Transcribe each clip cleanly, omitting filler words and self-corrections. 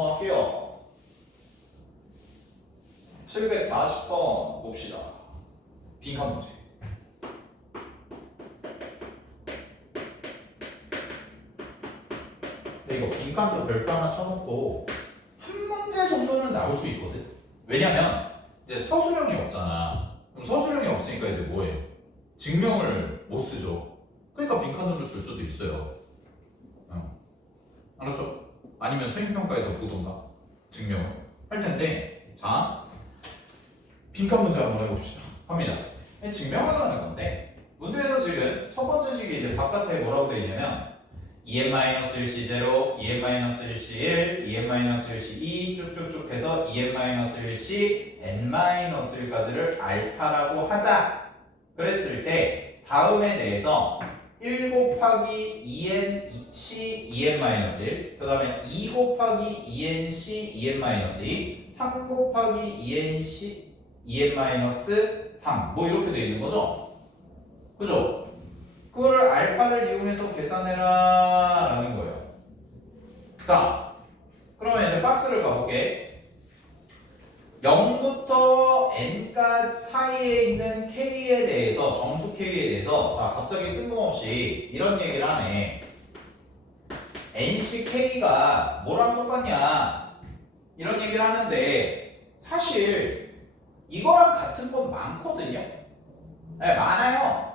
넘어갈게요. 740번 봅시다. 빈칸 문제. 근데 이거 빈칸도 별표 하나 쳐놓고 한 문제 정도는 나올 수 있거든. 왜냐면 이제 서술형이 없잖아. 그럼 서술형이 없으니까 이제 뭐해? 증명을 못 쓰죠. 그러니까 빈칸으로 줄 수도 있어요. 알았죠? 아니면 수행평가에서 보던가 증명을 할 텐데, 자 빈칸 문제 한번 해봅시다. 합니다. 증명하라는 건데, 문제에서 지금 첫 번째 식이 이제 바깥에 뭐라고 되어 있냐면 2n-1c0, 2n-1c1, 2n-1c2 쭉쭉쭉 해서 2n-1c n-1까지를 알파라고 하자. 그랬을 때 다음에 대해서 1 곱하기 2nc 2n-1, 그 다음에 2 곱하기 2nc 2n-2, 3 곱하기 2nc 2n-3 뭐 이렇게 되어 있는 거죠? 그죠? 그거를 알파를 이용해서 계산해라 라는 거예요. 자, 그러면 이제 박스를 가볼게. 0부터 n까지 사이에 있는 k에 대해서, 정수 k에 대해서, 자 갑자기 뜬금없이 이런 얘기를 하네. nck가 뭐랑 똑같냐 이런 얘기를 하는데, 사실 이거랑 같은 건 많거든요. 네, 많아요.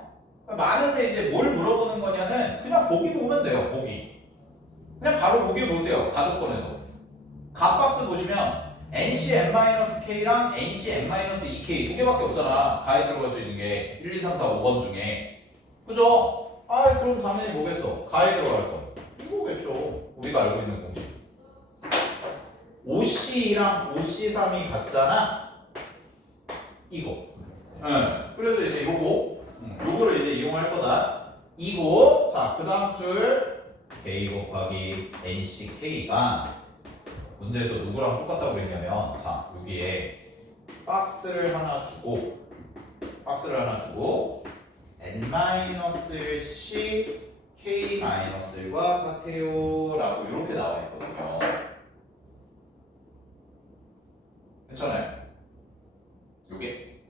많은데 이제 뭘 물어보는 거냐는 그냥 보기 보면 돼요. 보기. 그냥 바로 보기 보세요. 가족권에서. 값박스 보시면 NC-n-k랑 NC-n-2k 두 개밖에 없잖아. 가에 들어갈 수 있는 게 1, 2, 3, 4, 5번 중에. 그죠? 아, 그럼 당연히 뭐겠어? 가에 들어갈 거. 이거겠죠. 우리가 알고 있는 공식. OC랑 OC3이 같잖아. 이거. 네. 그래서 이제 요거를 이제 이용할 거다. 이거. 자, 그 다음 줄 k 곱하기 NCK가 문제에서 누구랑 똑같다고 그랬냐면, 자 여기에 박스를 하나 주고 n-1c k-1과 같아요 라고 이렇게 나와 있거든요. 괜찮아요? 요게.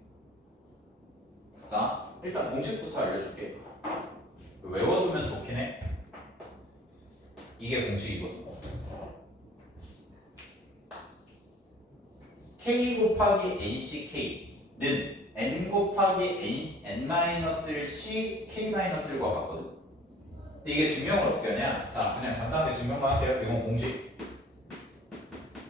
자 일단 공식부터 알려줄게. 외워두면 좋긴 해. 이게 공식이거든. k 곱하기 nck는 n 곱하기 n-1c k-1과 같거든. 근데 이게 증명을 어떻게 하냐? 자 그냥 간단하게 증명만 할게요. 이건 공식.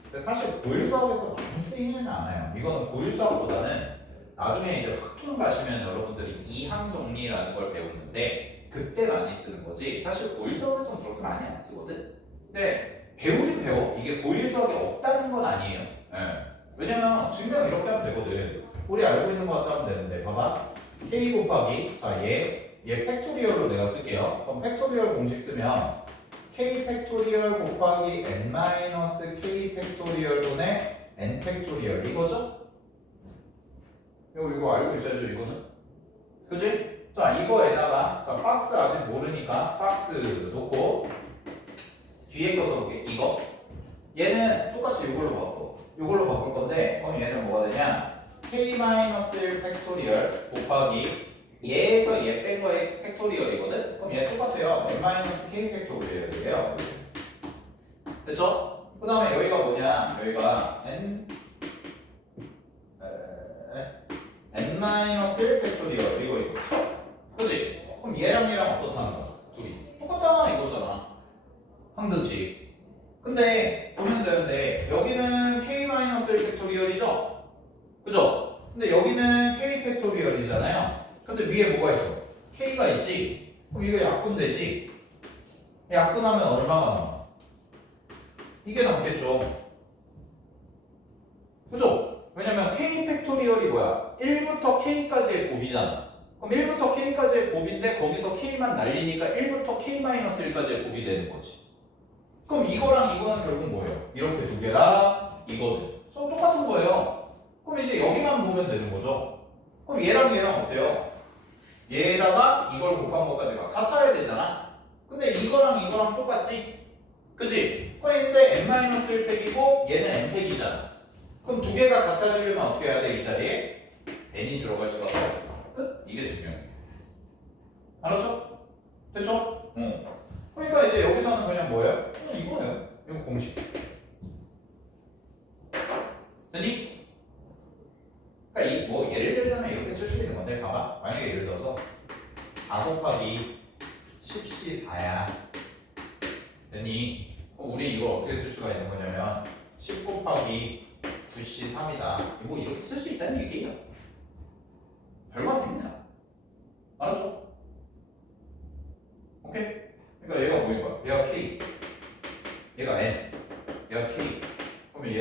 근데 사실 고일 수학에서 많이 쓰이지는 않아요. 이거는 고일 수학보다는 나중에 이제 학교 가시면 여러분들이 이항 정리라는 걸 배우는데 그때 많이 쓰는 거지. 사실 고일 수학에서는 그렇게 많이 안 쓰거든. 근데 배우긴 배워. 이게 고일 수학이 없다는 건 아니에요. 네. 왜냐면 증명 이렇게 하면 되거든. 우리 알고 있는 거 갖다 하면 되는데, 봐봐. k 곱하기, 자 얘 팩토리얼로 내가 쓸게요. 그럼 팩토리얼 공식 쓰면 k 팩토리얼 곱하기 n-k 팩토리얼 분의 n 팩토리얼 이거죠? 이거 알고 있어야죠. 이거는. 그지? 자 이거에다가, 자 박스 아직 모르니까 박스 놓고 뒤에 거 써볼게. 이거 얘는 똑같이 이걸로 바꿀 건데, 그럼 얘는 뭐가 되냐? k-1 팩토리얼 곱하기 얘에서 얘 뺀 거의 팩토리얼이거든? 그럼 얘 똑같아요. n-k 팩토리얼이에요. 됐죠? 그 다음에 여기가 뭐냐? 여기가 n-1 팩토리얼 이거. 그치? 그럼 얘랑 어떻다는 거야? 둘이 똑같다 이거잖아. 항등식. 근데 보면 되는데 여기는 k-1 팩토리얼이죠? 그죠? 근데 여기는 k 팩토리얼이잖아요. 근데 위에 뭐가 있어? k가 있지? 그럼 이거 약분되지? 약분하면 얼마가 남아? 이게 남겠죠? 그죠? 왜냐면 k 팩토리얼이 뭐야? 1부터 k까지의 곱이잖아. 그럼 1부터 k까지의 곱인데 거기서 k만 날리니까 1부터 k-1까지의 곱이 되는 거지. 그럼 이거랑 이거는 결국 뭐예요? 이렇게 두 개랑 이거는 서로 똑같은 거예요. 그럼 이제 여기만 보면 되는 거죠. 그럼 얘랑 어때요? 얘에다가 이걸 곱한 것까지가 같아야 되잖아. 근데 이거랑 똑같지? 그치? 10번인데 n-1팩이고 얘는 n팩이잖아. 그럼 두 개가 같아지려면 어떻게 해야 돼? 이 자리에 n이 들어갈 수밖에 없어. 끝? 이게 중요해. 알았죠? 됐죠? 그러니까 이제 여기서는 그냥 뭐예요? 그냥 이거예요. 이거 공식. 됐니? 그러니까 이 뭐 예를 들자면 이렇게 쓸 수 있는 건데 봐봐. 만약에 예를 들어서 4 곱하기 10c 4야. 됐니? 우리 이걸 어떻게 쓸 수가 있는 거냐면 10 곱하기 9c 3이다. 뭐 이렇게 쓸 수 있다는 얘기예요. 별거 아닙니다. 알았죠? 오케이? 그러니까 얘가 뭐인 거야? 얘가 K, 얘가 N, 얘가 K. 그러면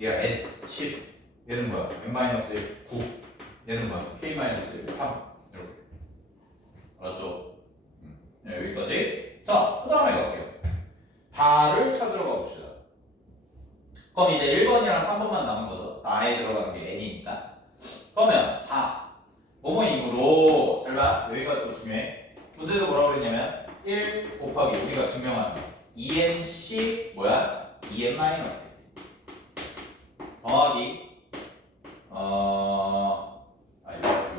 얘가 N, 10. 얘는 뭐야? N-1, 9. 얘는 뭐야? K-1, 3. 이렇게. 알았죠? 네, 여기까지. 자, 그 다음에 갈게요. 다를 찾으러 가봅시다. 그럼 이제 1번이랑 3번만 남은 거죠. 다에 들어가는 게 N이니까. 그러면 다 뭐뭐이므로 잘 봐. 여기가 또 중요해. 문제에서 뭐라고 그랬냐면 1 곱하기 우리가 증명하는 2nc 뭐야? 2n 마이너스 더하기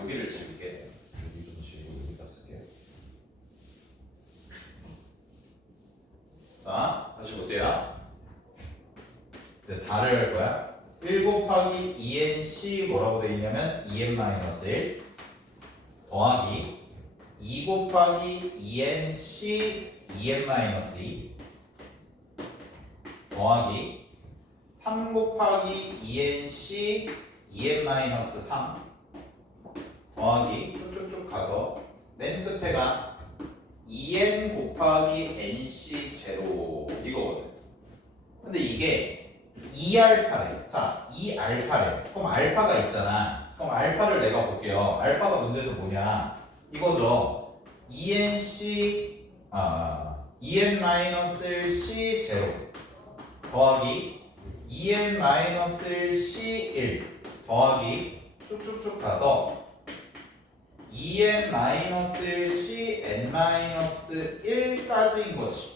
여기를 지울게. 여기 좀 지우고 여기다 쓸게요. 자, 다시 보세요. 이제 다를 할 거야. 1 곱하기 2nc 뭐라고 되어 있냐면 2n 마이너스 1 더하기 2 곱하기 2nc 2n 마이너스 2 더하기 3 곱하기 2nc 2n 마이너스 3 더하기 쭉쭉쭉 가서 맨 끝에가 2n 곱하기 nc 제로 이거거든. 근데 이게 2알파래. 자, 2알파래. 그럼 알파가 있잖아. 그럼 알파를 내가 볼게요. 알파가 문제에서 뭐냐? 이거죠. 2nc 2n-c 제로 더하기 2n-c 1 더하기 쭉쭉쭉 가서 2n-c n-1까지인 거지.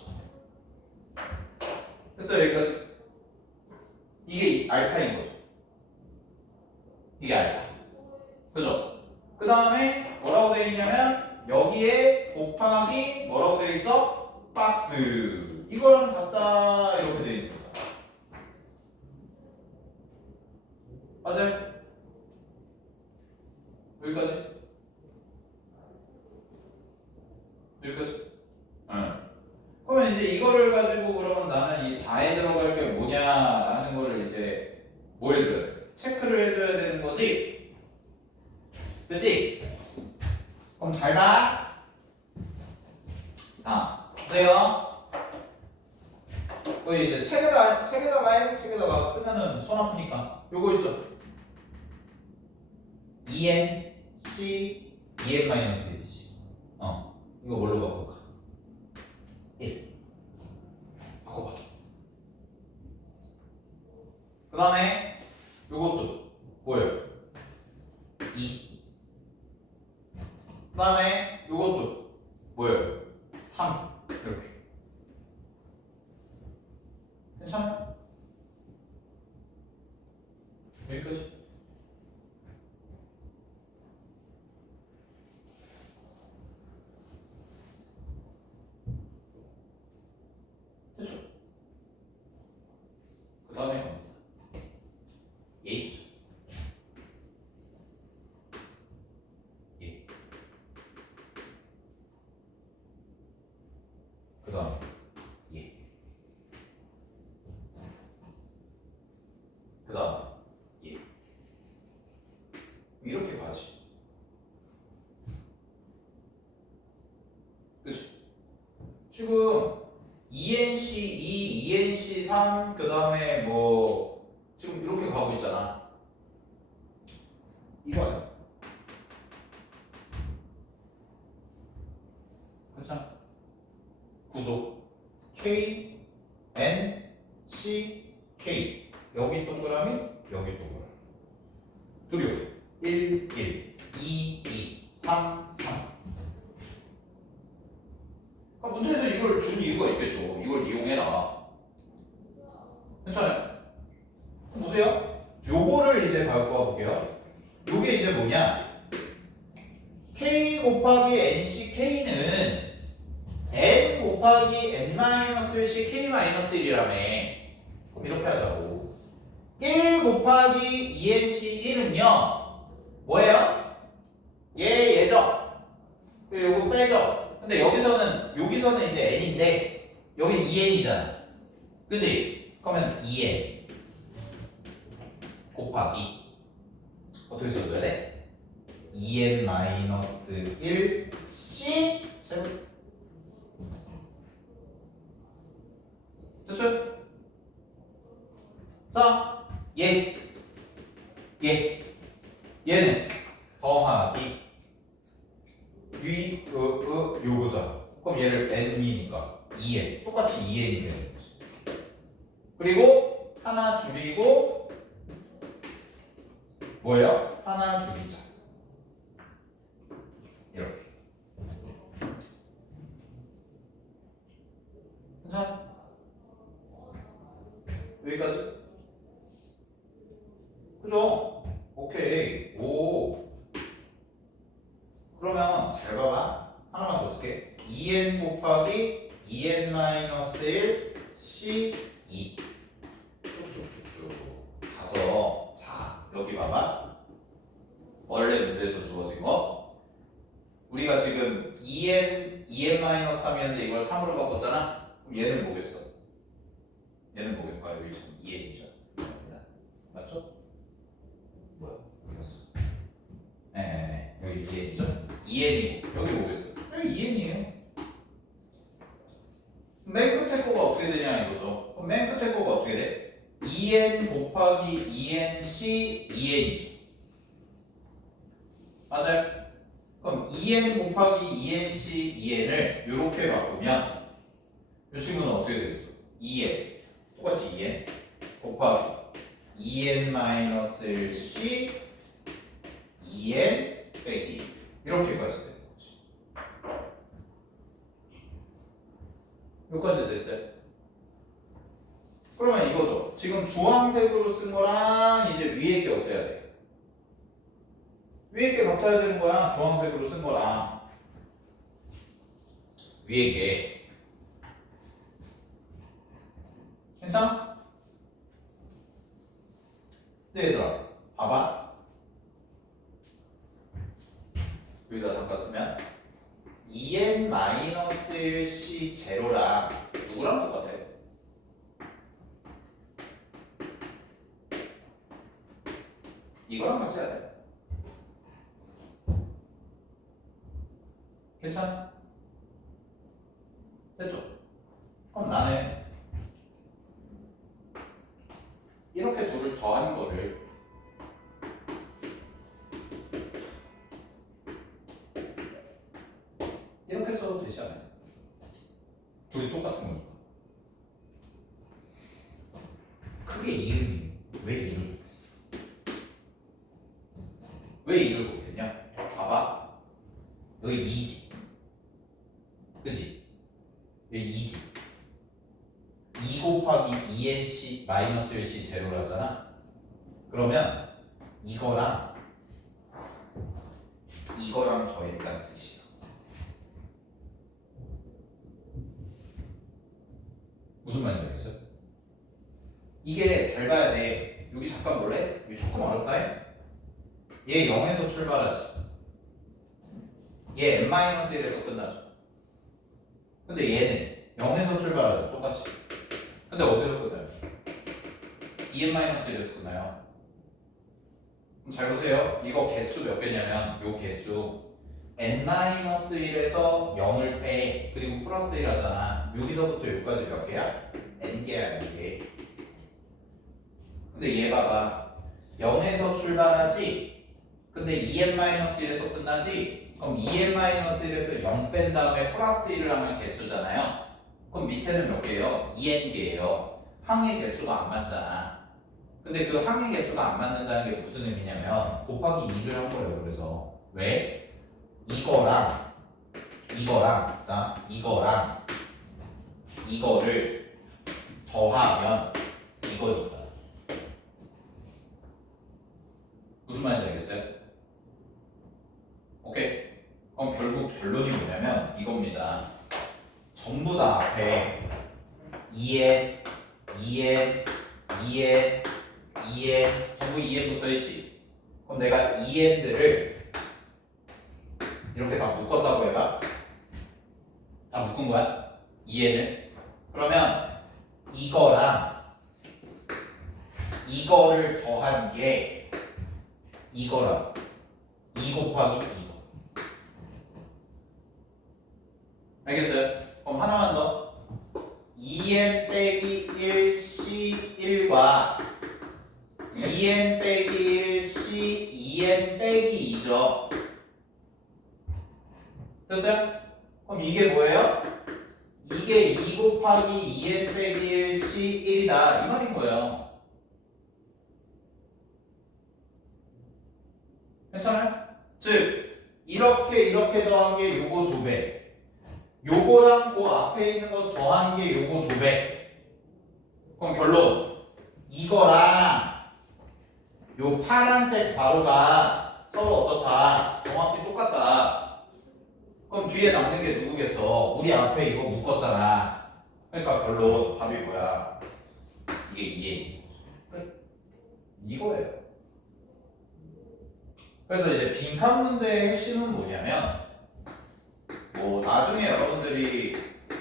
됐어요, 여기까지. 이게 알파인 거죠. 이게 알파. 그죠? 그 다음에 뭐라고 되어 있냐면 여기에 곱하기 뭐라고 되어 있어? 박스. 이거랑 같다 이렇게 되어 있는 거죠. 맞아요? 여기까지? 여기까지? 응. 그러면 이제 이거를 가지고 그러면 나는 이 다에 들어갈 게 뭐냐라는 거를 이제 뭐 해줘야 돼? 체크를 해줘야 되는 거지? 그치? 그럼 잘 봐. 자, 보세요. 이제 책에다가 쓰면은 손 아프니까 요거 있죠? 2n, c, 2n-1c. 이거 뭘로 바꿀까? 1. 바꿔봐. 그 다음에 요것도 뭐예요? 2. 그 다음에 요것도 뭐예요? 3. 이렇게. 괜찮아요? 여기까지. 됐죠? 그 다음에 겁니다. 얘 있죠? 얘. 그 다음에 얘. 그 다음에 얘. 이렇게 가지. 그쵸? 지금 ENC 2, ENC 3, 그 다음에 뭐 지금 이렇게 가고 있잖아. 이거 아니야? 괜찮아? 구조 K, N, C, K. 여기 동그라미, 여기 동그라미. 둘이 어디? 1, 1, 2, 2, 3, 3. 문제에서 이걸 준 이유가 있겠죠. 이걸 이용해라. 괜찮아요? 보세요. 요거를 이제 바꿔볼게요. 요게 이제 뭐냐? k 곱하기 nck는 n 곱하기 n-1ck k-1이라며. 그럼 이렇게 하자고. 1 곱하기 2nc1은요 뭐예요? 얘죠. 그리고 요거 빼죠. 근데 여기서는 이제 n인데 여긴 2n이잖아. 그지? 그러면 2n 곱하기 어떻게 써줘야 돼? 2n-1 c 제곱. 됐어요? 자, 얘는 더하기 요거죠. 그럼 얘를 n이니까 2n 똑같이 2n이 되는 거지. 그리고 하나 줄이고 뭐예요? 하나 줄이자. 이렇게. 괜찮아? 여기까지? 그죠? 오케이. 오. 그러면 잘 봐봐. 하나만 더 쓸게. 2n 곱하기 2n-1 c2 쭉쭉쭉쭉 가서 자 여기 봐봐. 원래 문제에서 주어진 거 우리가 지금 2n-3이었는데 이걸 3으로 바꿨잖아. 그럼 얘는 뭐겠어? 얘는 뭐겠어요? 여기 지금 2n이죠. 맞죠? 뭐야? 어디갔어? 네, 여기 2n이죠? 2n이고 여기 뭐겠어? 여기 2n이에요. 맨 끝에 거가 어떻게 되냐 이거죠. 그럼 맨 끝에 거가 어떻게 돼? 2n 곱하기 2nc 2n이죠. 맞아요? 그럼 2n 곱하기 2nc 2n을 이렇게 바꾸면 이 친구는 어떻게 되겠어? 2n 똑같이 2n 곱하기 2n-1 c 2n 빼기 이렇게까지 되는 거지. 여기까지 됐어요? 그러면 이거죠. 지금 주황색으로 쓴 거랑 이제 위에 게 어때야 돼? 위에 게 같아야 되는 거야. 주황색으로 쓴 거랑 위에 게. 괜찮아? 네 얘들아 봐봐. 여기다 잠깐 쓰면 2n-1 c 제로랑 누구랑 똑같아? 이거랑 같이 해야 돼. 괜찮아? 됐죠? 그럼 나는 이렇게 둘을 더한 거를 이렇게 써도 되지 않아요? 둘이 똑같은 거니까. 그게 이름이 왜 이를 보겠어? 왜 이를 보겠냐? 봐봐. 여기 2지. 그치? 여기 2지. 2 곱하기 2nc 마이너스 1c 제로라잖아. 그러면 이거랑 더했다는 뜻이야. 무슨 말인지 알겠어요? 이게 잘 봐야 돼. 여기 잠깐 볼래? 이게 조금 어렵다 해. 얘 0에서 출발하지. 얘 n-1에서 끝나죠. 근데 얘는 0에서 출발하죠. 똑같이. 근데 어디서 끝나요? 2n-1에서 끝나요. 그럼 잘 보세요. 이거 개수 몇 개냐면 요 개수 n-1에서 0을 빼 그리고 플러스 1 하잖아. 여기서부터 여기까지 몇 개야? n개야 n개. 근데 얘 봐봐. 0에서 출발하지. 근데 2n-1에서 끝나지. 그럼 2n-1에서 0 뺀 다음에 플러스 1을 하면 개수잖아요. 그럼 밑에는 몇 개예요? 2n개예요. 항의 개수가 안 맞잖아. 근데 그 항의 개수가 안 맞는다는 게 무슨 의미냐면 곱하기 2를 한 거예요. 그래서 왜? 이거랑 이거를 더하면 이거니까. 무슨 말인지 알겠어요? 오케이. 그럼 결국 결론이 뭐냐면 이겁니다. 전부 다 앞에 2n, 2n, 2n, 2n 전부 2n 붙어있지? 그럼 내가 2n들을 이렇게 다 묶었다고 해봐. 다 묶은 거야? 2n을. 그러면 이거랑 이거를 더한 게 이거랑 2 곱하기 2. 알겠어요? 그럼 하나만 더. 2n 빼기 1c1과 2n 빼기 1c 2n 빼기 2죠. 됐어요? 그럼 이게 뭐예요? 이게 2 곱하기 2n 빼기 1c1이다 이 말인 거예요. 괜찮아요? 즉 이렇게 더한 게 요거 2배, 요거랑 그 앞에 있는 거 더한 게 요거 2배. 그럼 결론 이거랑 요 파란색 바로가 서로 어떻다? 정확히 똑같다. 그럼 뒤에 남는 게 누구겠어? 우리 앞에 이거 묶었잖아. 그러니까 결론 답이 뭐야? 이게 2에 이거예요. 그래서 이제 빈칸 문제의 핵심은 뭐냐면 뭐 나중에 여러분들이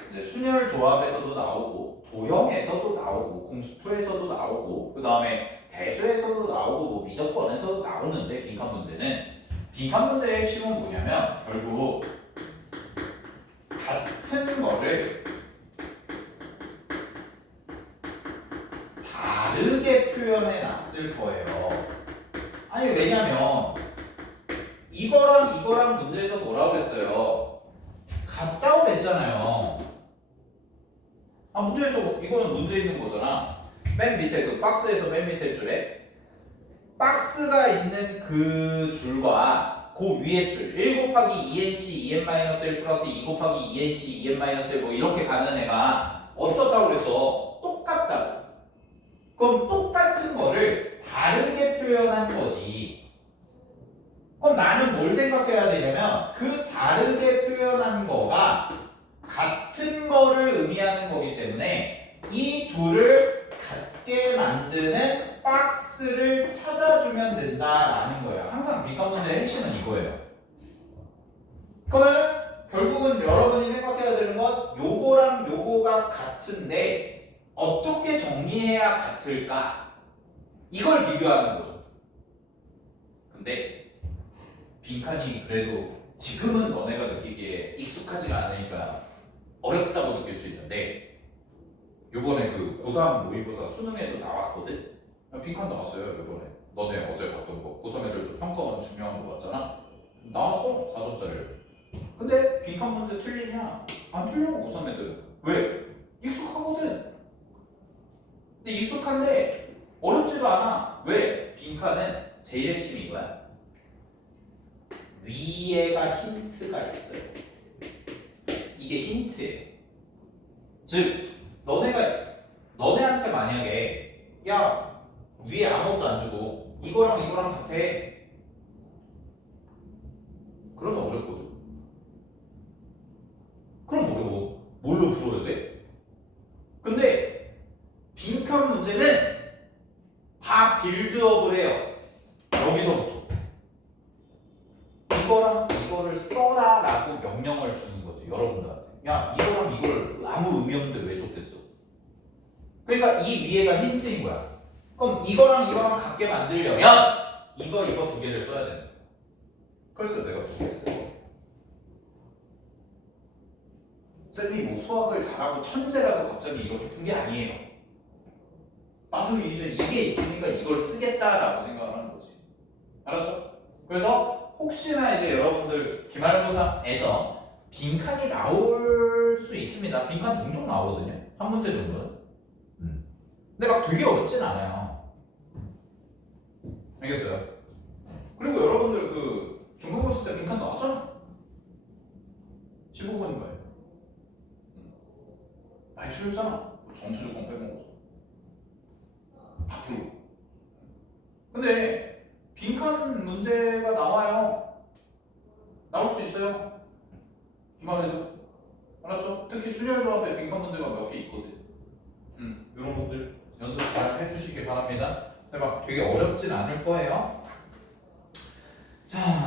이제 순열 조합에서도 나오고 도형에서도 나오고 공수토에서도 나오고 그 다음에 대수에서도 나오고 뭐 미적분에서도 나오는데 빈칸 문제의 핵심은 뭐냐면 결국 같은 거를 다르게 표현해 놨을 거예요. 아니 왜냐면 이거랑 문제에서 뭐라고 그랬어요? 같다고 그랬잖아요. 아 문제에서 이거는 문제 있는 거잖아. 맨 밑에 그 박스에서 맨 밑에 줄에 박스가 있는 그 줄과 그 위에 줄 1 곱하기 2nc 2n-1 플러스 2 곱하기 2nc 2n-1 뭐 이렇게 가는 애가 어떻다고 그래서 똑같다고. 그럼 똑같은 거를 다르게 표현한 거지. 그럼 나는 뭘 생각해야 되냐면 그 다르게 표현한 거가 같은 거를 의미하는 거기 때문에 이 둘을 같게 만드는 박스를 찾아주면 된다라는 거예요. 항상 빈칸 문제의 핵심은 이거예요. 그러면 결국은 여러분이 생각해야 되는 건 요거랑 요거가 같은데 어떻게 정리해야 같을까? 이걸 비교하는 거죠. 근데 빈칸이 그래도 지금은 너네가 느끼기에 익숙하지가 않으니까 어렵다고 느낄 수 있는데 요번에 그 고3 모의고사 수능에도 나왔거든? 빈칸 나왔어요 요번에. 너네 어제 봤던 거 고3 애들도 평가원 중요한 거 봤잖아? 나왔어 4점짜리를. 근데 빈칸 문제 틀리냐? 안 틀려 고3 애들. 왜? 익숙하거든. 근데 익숙한데 어렵지도 않아. 왜? 빈칸은 제일 핵심이 이거야. 위에가 힌트가 있어요. 이게 힌트예요. 즉 너네한테 만약에 야 위에 아무것도 안 주고 이거랑 같아. 그러면 어렵거든. 그럼 어려워. 뭘로 풀어야 돼? 근데 빈칸 문제는 다 빌드업을 해요. 여기서부터. 이거랑 이거를 써라 라고 명령을 주는 거지 여러분들한테. 야 이거랑 이걸 아무 의미 없는데 왜 줬댔어? 그러니까 이 위에가 힌트인 거야. 그럼 이거랑 같게 만들려면 이거 2개를 써야 되는 거야. 그래서 내가 2개 써. 쌤이 뭐 수학을 잘하고 천재라서 갑자기 이렇게 푼 게 아니에요. 나도 이제 이게 있으니까 이걸 쓰겠다라고 생각을 하는 거지. 알았죠? 그래서 혹시나 이제 여러분들 기말고사에서 빈칸이 나올 수 있습니다. 빈칸 종종 나오거든요. 한 문제 정도는. 근데 막 되게 어렵진 않아요. 알겠어요? 그리고 여러분들 그 중간고사 때 빈칸 나왔잖아. 15번인 거예요. 많이 틀렸잖아. 점수 조건 빼먹어서. 근데 빈칸 문제가 나와요. 나올 수 있어요. 기말해도 알았죠? 특히 순열 조합에 빈칸 문제가 몇 개 있거든. 이런 것들 연습 잘 해주시기 바랍니다. 근데 막 되게 어렵진 않을 거예요. 자.